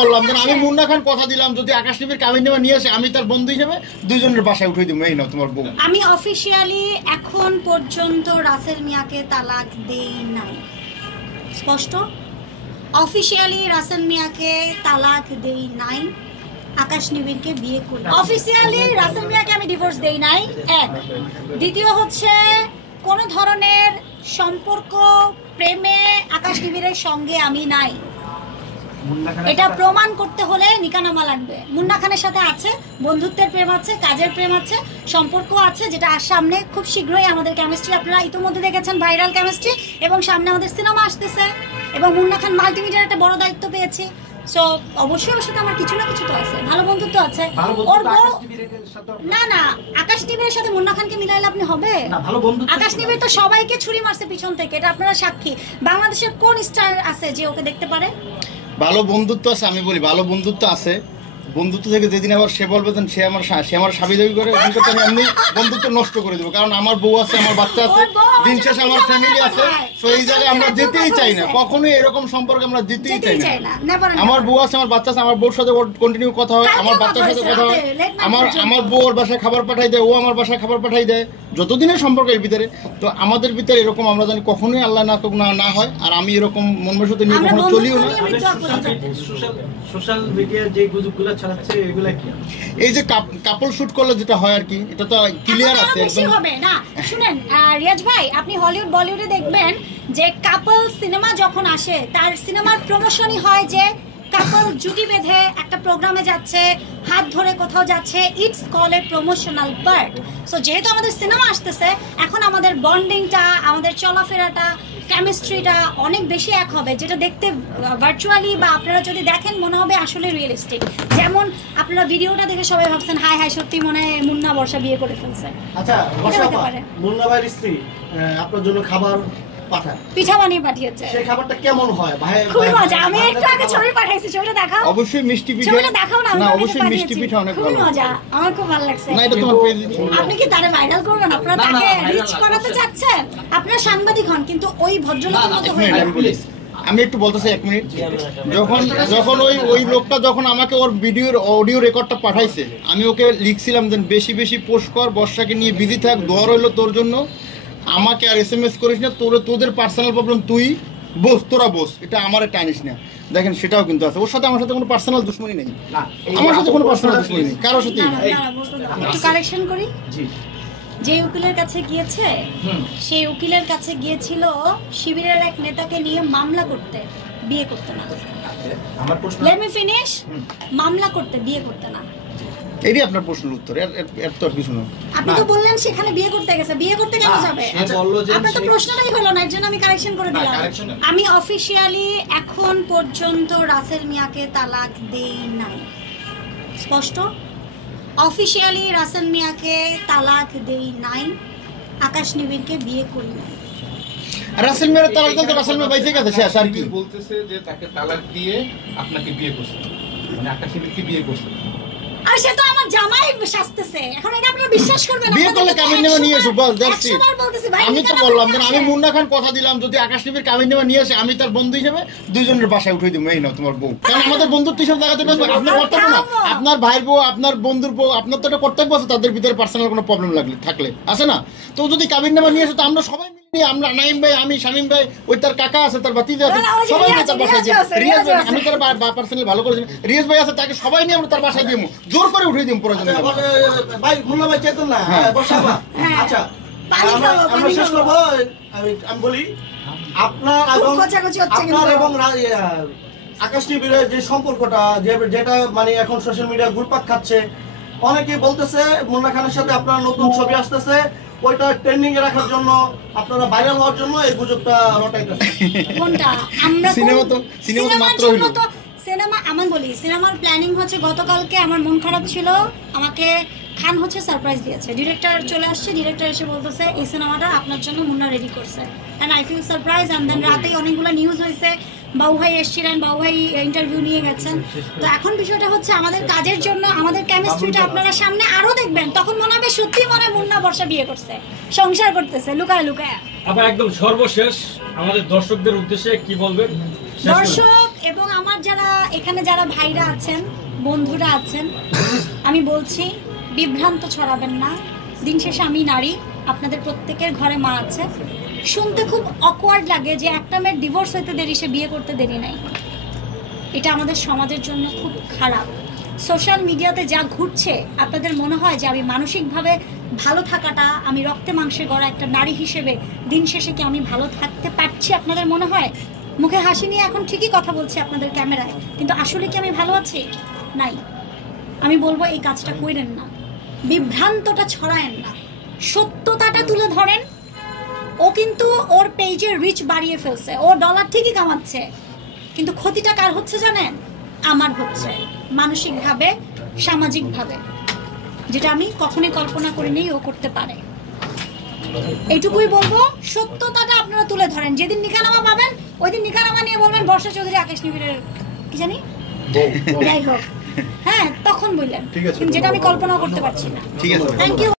বললাম যে আমি মুন্না খান কথা দিলাম যদি আকাশ টিভির কাবিননামা নিয়ে আসে আমি তার বন্ধু হিসেবে দুইজনের বাসায় উঠিয়ে দিব। এই নাও তোমার বউ। আমি অফিশিয়ালি এখন পর্যন্ত রাসেল মিয়াকে তালাক দেই নাই। স্পষ্ট, অফিশিয়ালি রাসেল মিয়াকে তালাক দেই নাই, আকাশ নিবিড়কে বিয়ে করি। অফিশিয়ালি রাসেল মিয়াকে আমি ডিভোর্স দেই নাই, এক। দ্বিতীয় হচ্ছে কোন ধরনের সম্পর্ক প্রেমে আকাশ নিবিড়ের সঙ্গে আমি নাই। এটা প্রমাণ করতে হলে নিকানামা লাগবে। মুন্না খানের সাথে আছে বন্ধুত্বের প্রেম আছে, কাজের প্রেম আছে, সম্পর্ক আছে, যেটা সামনে খুব শীঘ্রই আমাদের কেমিস্ট্রি আপনারা ইতিমধ্যে দেখেছেন, ভাইরাল কেমিস্ট্রি, এবং সামনে আমাদের সিনেমা আসতেছে এবং মুন্না খান মাল্টিমিডিয়ার একটা বড় দায়িত্ব পেয়েছে। সো অবশ্যই ওর সাথে আমার কিছু না কিছু তো আছে, ভালো বন্ধুত্ব আছে। ওর বউ না না, আকাশ নিবিড়ের সাথে মুন্না খানকে মিলাইলে আপনি হবে? আকাশ নিবিড় তো সবাইকে ছুরি মারছে পিছন থেকে, এটা আপনারা সাক্ষী। বাংলাদেশের কোন স্টার আছে যে ওকে দেখতে পারে? ভালো বন্ধুত্ব আছে, আমি বলি ভালো বন্ধুত্ব আছে। বন্ধুত্ব থেকে যেদিন আবার সে বলবে সে আমার স্বামী দাবি করে, আমি এমনি বন্ধুত্ব নষ্ট করে দেবো। কারণ আমার বউ আছে, আমার বাচ্চা আছে, দিন শেষে আমার ফ্যামিলি আছে। তো এই জায়গায় আমরা যেতেই চাই না, কখনোই এরকম সম্পর্কে আমরা যেতেই চাই না। আমার বউ আছে, আমার বাচ্চা আছে, আমার বউর সাথে কন্টিনিউ কথা হয়, আমার বাচ্চার সাথে কথা হয়, আমার বউ ওর বাসায় খাবার পাঠাই দেয়, ও আমার বাসায় খাবার পাঠাই দেয়, যতদিনের সম্পর্কের ভিতরে। তো আমাদের ভিতরে এরকম আমরা জানি কখনোই আল্লাহ না হয়। আর আমি এরকম মন বসতে নিয়ে কখনো চলিও না। সোশ্যাল মিডিয়ার যে গুজবগুলো ছড়াচ্ছে এগুলা কি? এই যে কাপল শুট করলে যেটা হয় আর কি, এটা তো ক্লিয়ার আছে একদম হবে না। শুনেন রিয়াজ ভাই, আপনি হলিউড বলিউডে দেখবেন যে কাপল সিনেমা যখন আসে তার সিনেমার প্রমোশনই হয় যে কাপল জুটি বেঁধে একটা প্রোগ্রামে যাচ্ছে, হাত ধরে কোথাও যাচ্ছে, it's call A promotional part. So যেহেতু আমাদের সিনেমা আসতেছে, এখন আমাদের বন্ডিংটা, আমাদের চলাফেরাটা, কেমিস্ট্রিটা অনেক বেশি এক হবে, যেটা দেখতে ভার্চুয়ালি বা আপনারা যদি দেখেন মনে হবে আসলে রিয়েলিস্টিক। যেমন আপনারা ভিডিওটা দেখে সবাই ভাবছেন হাই হাই সত্যি মনে হয় মুন্না বর্ষা বিয়ে করে ফেলছে। আচ্ছা মুন্না ভাইয়ের স্ত্রী আপনার জন্য খাবার পাঠায়, পিঠা বানিয়ে পাঠিয়েছে। সেই খাবারটা কেমন হয় ভাই? খুবই মজা। আমি একটু আগে ছবি পাঠাইছি, ছবিটা দেখাও। অবশ্যই মিষ্টি পিঠা। ছবিটা দেখাও না। না অবশ্যই মিষ্টি পিঠা অনেক ভালো। খুবই মজা, আমার খুব ভালো লাগছে। না এটা তোমার পেজ। আপনি কি তারে ভাইরাল করবেন? আপনারা তাকে রিচ করাতে চাচ্ছেন? আপনারা সাংবাদিক হন কিন্তু ওই ভদ্রলোকের মতো হয়ে যান। আমি একটু বলতেছি 1 মিনিট। যখন ওই লোকটা যখন আমাকে ওর ভিডিওর অডিও রেকর্ডটা পাঠাইছে, আমি ওকে লিখছিলাম যে বেশি বেশি পোস্ট কর, বর্ষাকে নিয়ে বিজি থাক, দোয়া রইলো তোর জন্য, আমাকে আর SMS করিস না, তোদের পার্সোনাল প্রবলেম তুই বস, তোরা বস, এটা আমার টানিস না। দেখেন সেটাও কিন্তু আছে। ওর সাথে আমার সাথে কোনো পার্সোনাল দুশ্মনী নেই, আমার সাথে কোনো পার্সোনাল দুশ্মনী নেই কারোর সাথে। একটু কারেকশন করি। যে উকিলের কাছে গিয়েছে, সেই উকিলের কাছে গিয়েছিল শিবিরের এক নেতাকে নিয়ে মামলা করতে, বিয়ে করতে না। Let me finish. মামলা করতে, বিয়ে করতে না। এরই আপনার প্রশ্নের উত্তর, এর তো আর কিছু না। আপনি তো বললেন সেখানে বিয়ে করতে গেছে, বিয়ে করতে কেন যাবে? আপনার তো প্রশ্নটাই হলো না, এর জন্য আমি কারেকশন করে দিলাম। আমি অফিশিয়ালি এখন পর্যন্ত রাসেল মিয়াকে তালাক দেই নাই। স্পষ্ট, অফিশিয়ালি রাসেল মিয়াকে তালাক দেই নাই, আকাশ নিবিড়কে বিয়ে করি নাই। রাসেল মিয়ার তালাক দিতে রাসেল মিয়া বাইসে গেছে, শেষ আর কি। বলতেছে যে তাকে তালাক দিয়ে আপনাকে বিয়ে করছে, মানে আকাশ নিবিড়কে বিয়ে করছে। আর সে তো আমার জামাই শাস্তেছে, এখন এটা আপনারা বিশ্বাস করবেন না? বিয়ে করলে কাবিননামা নিয়ে এসো, বল দেখছি। আমি তো বললাম যে আমি মুন্না খান কথা দিলাম যদি আকাশ নিবিড় কাবিননামা নিয়ে আসে আমি তার বন্ধু হিসেবে দুইজনের বাসায় উঠিয়ে দিব। এই নাও তোমার বউ। কারণ আমাদের বন্ধুত্ব হিসেবে দেখাতে পারবে, আপনার কর্তব্য না। আপনার ভাইয়ের বউ, আপনার বন্ধুর বউ, আপনার তো একটা কর্তব্য আছে তাদের ভিতরে পার্সোনাল কোনো প্রবলেম থাকলে আছে না। তো যদি কাবিননামা নিয়ে আসে তো আমরা সবাই মিলে, আমরা নাইম ভাই, আমি শামীম ভাই, ওই তার কাকা আছে, তার ভাতিজা আছে, সবাই নিয়ে তার বাসায় যাই। রিয়াজ ভাই, আমি তার পার্সোনালি ভালো করেছি, রিয়াজ ভাই আছে, তাকে সবাই নিয়ে আমরা তার বাসায় দিব, জোর করে উঠিয়ে দিব প্রয়োজন ভাই। মুন্না ভাই চেতন না বসাবা। আচ্ছা আমরা শেষ করবো। আমি বলি আপনার এবং আকাশ নিবিড়ের যে সম্পর্কটা, যেটা মানে এখন সোশ্যাল মিডিয়া ঘুরপাক খাচ্ছে, অনেকে বলতেছে মুন্না খানের সাথে আপনার নতুন ছবি আসতেছে, ওইটা ট্রেন্ডিং এ রাখার জন্য, আপনারা ভাইরাল হওয়ার জন্য এই গুজবটা রটাইতেছে। কোনটা? আমরা সিনেমা মাত্র হলো সিনেমা। আমি বলি সিনেমার প্ল্যানিং হচ্ছে, গতকালকে আমার মন খারাপ ছিল, আমাকে খান হচ্ছে সারপ্রাইজ দিয়েছে। ডিরেক্টর চলে আসছে, ডিরেক্টর এসে বলতেছে এই সিনেমাটা আপনার জন্য মুন্না রেডি করছে, and I feel surprise. And then রাতেই অনেকগুলো নিউজ হয়েছে, বাবু ভাই এসেছিলেন, বাবু ভাই ইন্টারভিউ নিয়ে গেছেন। তো এখন বিষয়টা হচ্ছে আমাদের কাজের জন্য আমাদের কেমিস্ট্রিটা আপনারা সামনে আরো দেখবেন, তখন মনে হবে সত্যি মনে হয় মুন্না বর্ষা বিয়ে করছে, সংসার করতেছে লুকায় লুকায়। আবার একদম সর্বশেষ আমাদের দর্শকদের উদ্দেশ্যে কি বলবেন? দর্শক এবং আমার যারা এখানে যারা ভাইরা আছেন, বন্ধুরা আছেন, আমি বলছি বিভ্রান্ত ছড়াবেন না। দিন শেষে আমি নারী, আপনাদের প্রত্যেকের ঘরে মা আছে। শুনতে খুব অকওয়ার্ড লাগে যে একটা মেয়ের ডিভোর্স হইতে দেরি, সে বিয়ে করতে দেরি নাই। এটা আমাদের সমাজের জন্য খুব খারাপ। সোশ্যাল মিডিয়াতে যা ঘুরছে, আপনাদের মনে হয় যে আমি মানসিকভাবে ভালো থাকাটা, আমি রক্তে মাংসে গড়া একটা নারী হিসেবে দিন শেষে কি আমি ভালো থাকতে পারছি? আপনাদের মনে হয়? মুখে হাসি নিয়ে এখন ঠিকই কথা বলছি আপনাদের ক্যামেরায়, কিন্তু আসলে কি আমি ভালো আছি? নাই। আমি বলবো এই কাজটা কইরেন না, বিভ্রান্তটা ছড়ায়েন না, সত্যতাটা তুলে ধরেন। ও কিন্তু ওর পেজের রিচ বাড়িয়ে ফেলছে, ও ডলার ঠিকই কামাচ্ছে, কিন্তু ক্ষতিটা কার হচ্ছে জানেন? আমার হচ্ছে, মানসিকভাবে, সামাজিকভাবে, যেটা আমি কখনোই কল্পনা করিনি ও করতে পারে। এইটুকুই বলবো, সত্যতাটা আপনারা তুলে ধরেন। যেদিন নিকানামা পাবেন ওই দিন নিকানামা নিয়ে বলবেন বর্ষা চৌধুরী আকাশ নিবিড়ের কি জানি যাই হোক, হ্যাঁ তখন বললেন, যেটা আমি কল্পনা করতে পারছি না। ঠিক আছে, থ্যাংক ইউ।